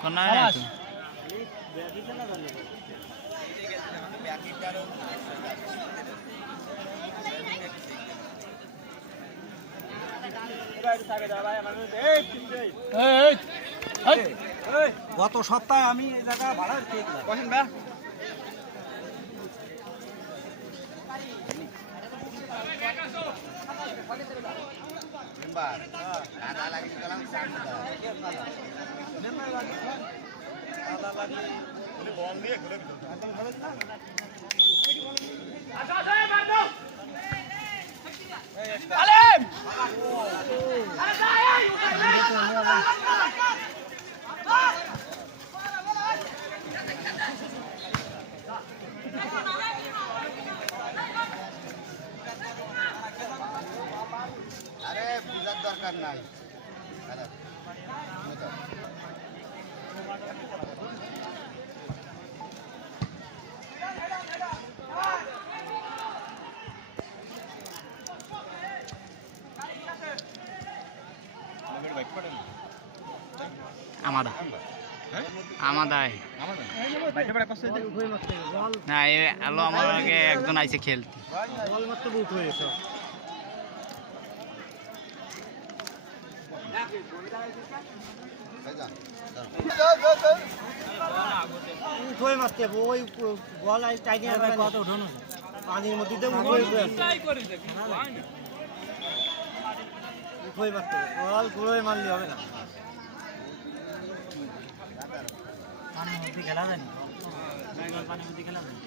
কোনা নাই তো গত সপ্তাহে আমি এই জায়গা ভাড়া দেখলাম আরে বুঝার দরকার নাই আমাদা আমাদাই না আলো আমার আগে একজন আইছে খেলতে পানির মধ্যে বল গুঁড়োয় মারলে হবে না পানির মধ্যে খেলা যায় পানির মধ্যে খেলা যায়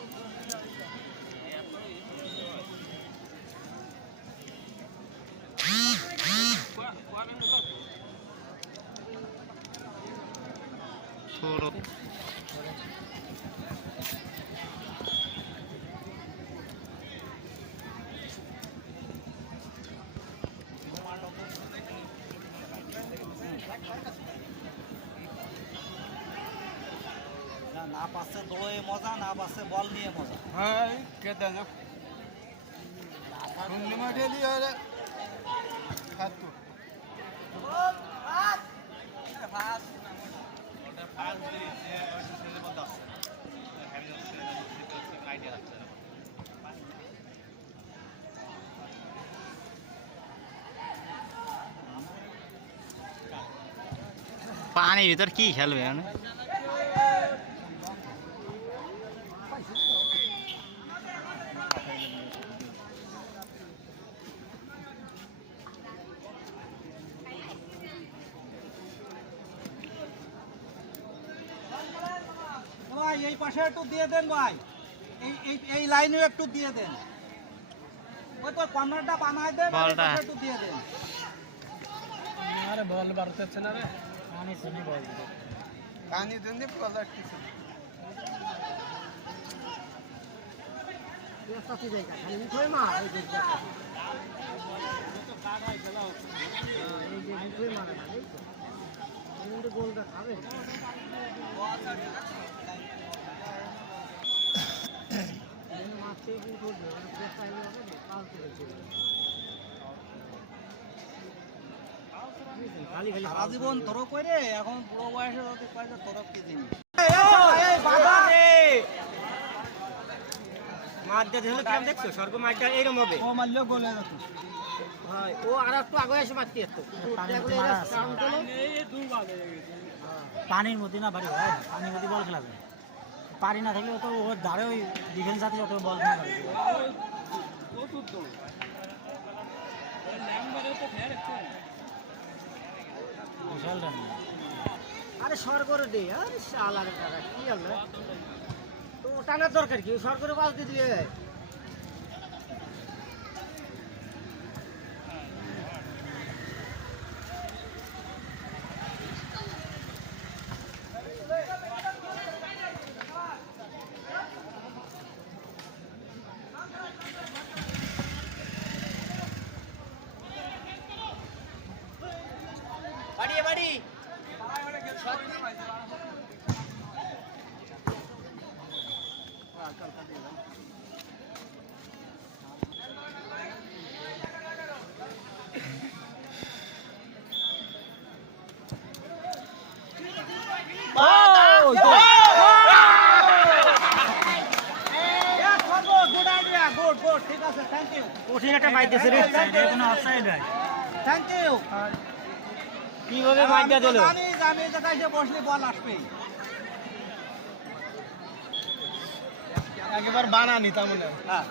না পাচ্ছে দোয়ে মজা না পাচ্ছে বল নিয়ে মজা হ্যাঁ কে দেখো সুন্দর মাঠে দিয়ে খাতো পানির ভিতর কি খেলবে এই পাশে একটু দিয়ে দেন ভাই এই লাইনেও একটু দিয়ে দেন ওই তো কর্নারটা বানায় দেন বলটা একটু দিয়ে দেন আরে বল বাড়তেছে না রে পানি শুনি বল পানি দেন দিয়ে বল রাখতেছে সাথী জায়গা খালি উঠোই মা এই যে তো কাট হয় খেলা হচ্ছে এই যে উঠোই মারে না দেখছো কিন্তু গোলটা খাবে সারা জীবন তরক করে এখন বুড়ো বয়সে যদি কয়েকটা তরক কি জিনিস মাছটা ধরলে কেমন দেখছো স্বর্গ মাছটা এইরকম হবে ও মারলেও গোল হয়ে যেত হয় ও আর একটু আগে এসে মারতে যেত পানির মধ্যে না বাড়ি হয় পানির মধ্যে বল খেলা যায় পারি না থাকলে তো ওর ধারে ওই ডিফেন্স আছে যত বল খেলা যায় আরে সরকারে দে আরে শালার টাকা কি হলো তো টানার দরকার কি সরকারে বালতি দিয়ে যায় বাড়ি থ্যাংক ইউ কঠিন একটা পাইতেছে রে কোনো অফসাইড হয় থ্যাংক ইউ কিভাবে মাইটা দিল জানি জানি জায়গায় যে বসলে বল আসবেই একবার বানানি তার মানে হ্যাঁ